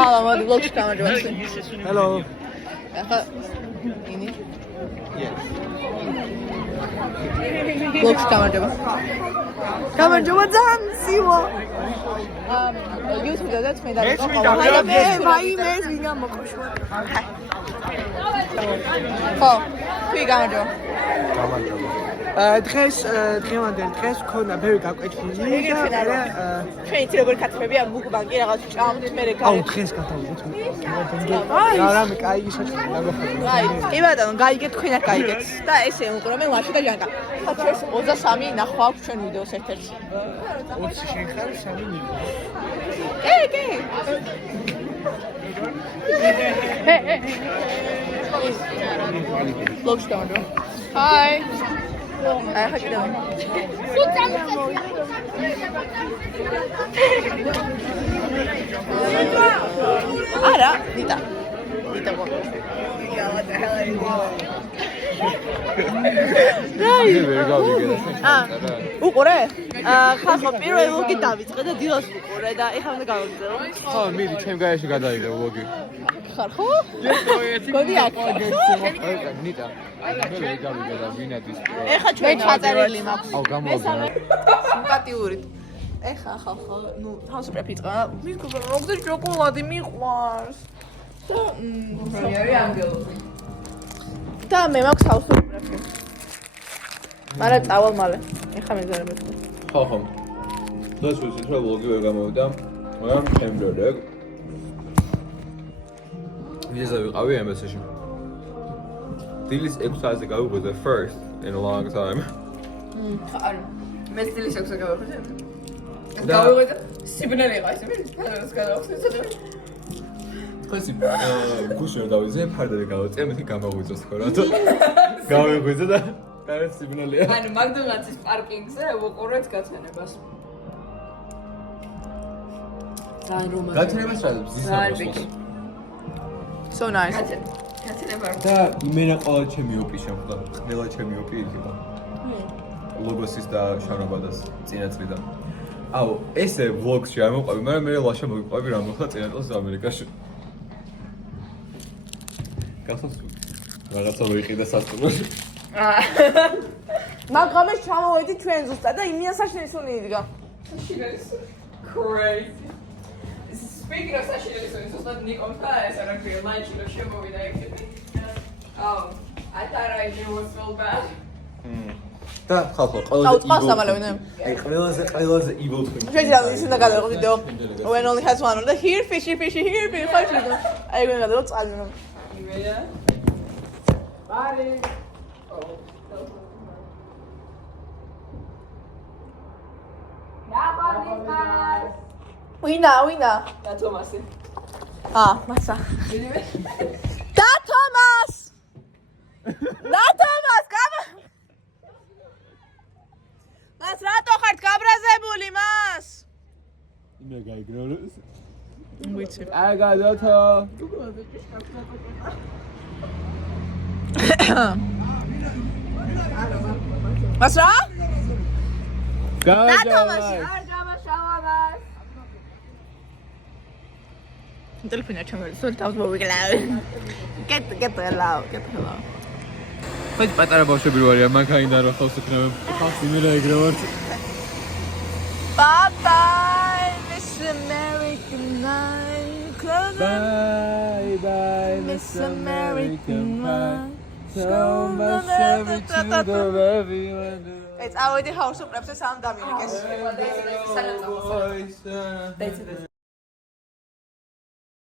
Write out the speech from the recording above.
Hello, მოდი vlog-ში გამარჯობა. Hello. ახლა ინი. Vlog-ში გამარჯობა. გამარჯობა ძალიან სივა. YouTube-ზე და მე დავიწყო. ვაიმე ვინ გამოყოშვა. ხო, ვი გამარჯობა. გამარჯობა. დღეს ქონა ბევრი გაკვეთილი და ჩვენ იცი როგორ კაცები ამ მუკბანგი რაღაც ჭამთ მე რეკა. აუ დღეს გადავიდეთ. რამე კაი საჭირო გამოხატო. აი, კი ბატონო, გაიგეთ თქვენ აქ გაიგეთ. და ესე უყურებენ ლაში და ჟანკა. ხაჩეს 23 ნახვა აქვს ჩვენ ვიდეოს ერთ-ერთში. 20 შენ ხარ 3 ნიკო. კი. Vlog-ში გამარჯობა. Hi. აი, ხაჭიდავ. არა, ნიტა. ნიტა გო. უყურე? ხახო პირველი vlog-ი დავიწყე და დილას უყურე და ეხლა უნდა გავაგზავნო. ხო, მიდი, ჩემ გაიაში გადავიდე vlog-ი. ხარ ხო? გოდი აქ. ნიტა. მე გავიგე და ვინადის. ეხლა ჩვენ ჩაწერილი მაქვს. აუ, გამოვაგზავნე. სიმპათიური. ეხლა ხახო, ნუ თავისუფლად ვიწყა. მისგობა მოგზე შოკოლადი მიყვარს. და მე ანგელოზი. და მე მაქვს თავისუფლად. მაგრამ წავალ მალე. ეხლა მეგზავნებ. ხო. დღეს ვიცით რომ vlog-ი ვერ გამოვიდა. მაგრამ ჩემბრერეგ. ვიზა ვიყავი MSC-ში. დილის 6 საათზე გავიღვიძე first in a long time. არა. მე დილის 6-ზე გავიღვიძე. გავიღვიძე. სიბნელი იყო ეს, მე გავიღვიძე. ხოსი, გუშინ დავიძე, ფარდები გავაწე, მეთქი გამოვიძოს ხო რატო? გავიღვიძე და გარეთ სიბნელია. ანუ მაგდონალდსის პარკინგზე უყურეთ გაცენებას. ძალიან რომანტიკული. გაცენებას რა ზის ამბობს. So nice. და იმენა ყველა ჩემი ოპი შემხდა. ყველა ჩემი ოპი იქება. ლოგოსის და შანაბადას წინაწრიდან. აუ, ესე vlog-ში არ მოყვები, მაგრამ მე ლაშა მოგიყვები რა მოხდა წინა წელს ამერიკაში. გასავს რაღაცა მოიყიდა სასტუმროში. მაგრამ ჩამოვედი ჩვენ ზუსტად და იმიან საშინელის უნი იდგა. საშინელის crazy. Speaking of sashimi, ზუსტად ნიკომთა ეს არა ქვია ლანჩი და შემოვიდა იქები. Oh, I thought I knew was so bad. და ხალხო, ყველაზე evil twin. შეიძლება ის უნდა გადავიღო ვიდეო. When only has one და here fishy here ხაჭი და აი გონი გადავიღო წყალი რომ. იმეია. Bye. Ვინა? და თომასი. მასა. და თომას! გამა! მას რატო ხართ გაბრაზებული მას? მე გაიგროვეს. ვიცი. აი გადათო. მას რა? გადათომაში. Telefonia chamber, so tავს მოვიგლავ. Get hello. მე პატარა ბავშვები ვარია, მანქანიდან რო ხავს იქნებ, ხავს იმენა ეგრევარ. Bye, Miss American night. Bye, Miss American night. So much every to the everyone. It's already house of reps and Americans.